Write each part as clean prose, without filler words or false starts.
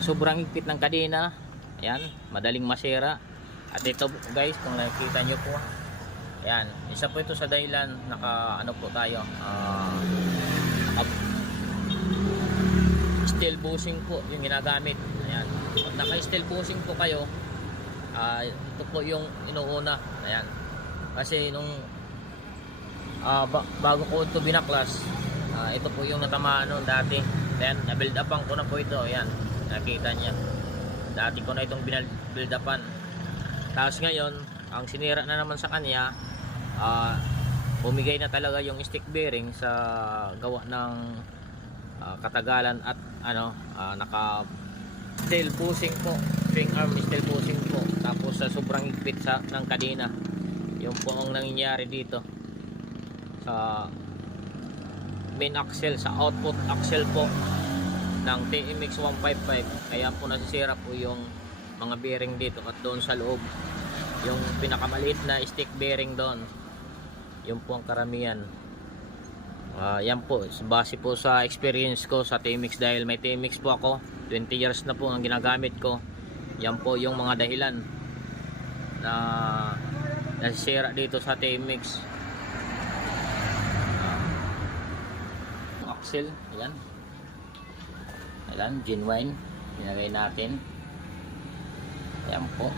Sobrang higpit ng kadena. Ayan, madaling masira. At ito guys, kung nakikita nyo po, ayan, isa po ito sa dahilan naka ano po tayo, steel bushing po yung ginagamit. Ayan, pag naka steel bushing po kayo, ito po yung inuuna. Ayan, kasi nung bago ko ito binaklas, ito po yung natamaan noon dati. Then na-build upan ko na po ito. Ayan, nakita niya, dati ko na itong build upan. Tapos ngayon, ang sinira na naman sa kanya, bumigay na talaga yung stick bearing sa gawa ng katagalan at naka steel bushing po, swing arm steel bushing po. Tapos sa sobrang higpit ng kadena, yung po ang nangyayari dito sa main axle, sa output axle po ng TMX 155. Kaya po nasisira po yung mga bearing dito at doon sa loob, yung pinakamaliit na stick bearing doon, yun po ang karamihan. Yan po, base po sa experience ko sa TMX, dahil may TMX po ako, 20 years na po ang ginagamit ko. Yan po yung mga dahilan na nasisira dito sa TMX. Axle, ayan, genuine, nilagay natin. Ayan po.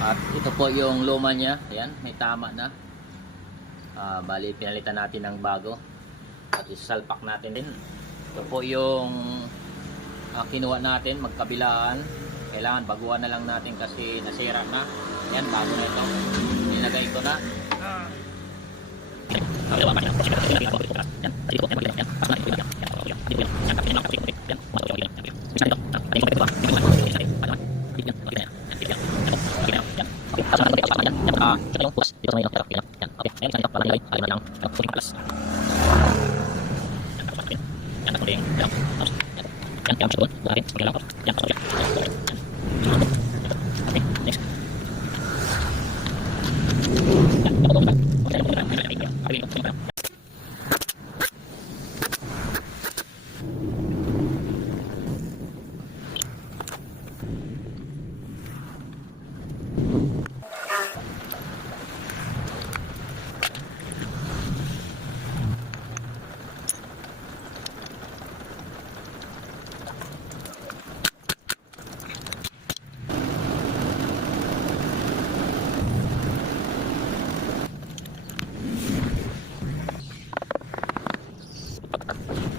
At ito po yung luma niya. Ayan, may tama na. Bali, pinalitan natin ng bago. At isalpak natin din. Ito po yung kinuha natin, magkabilaan. Kailangan baguhan na lang natin kasi nasira na. Ayan, bago na ito. Nilagay ko na.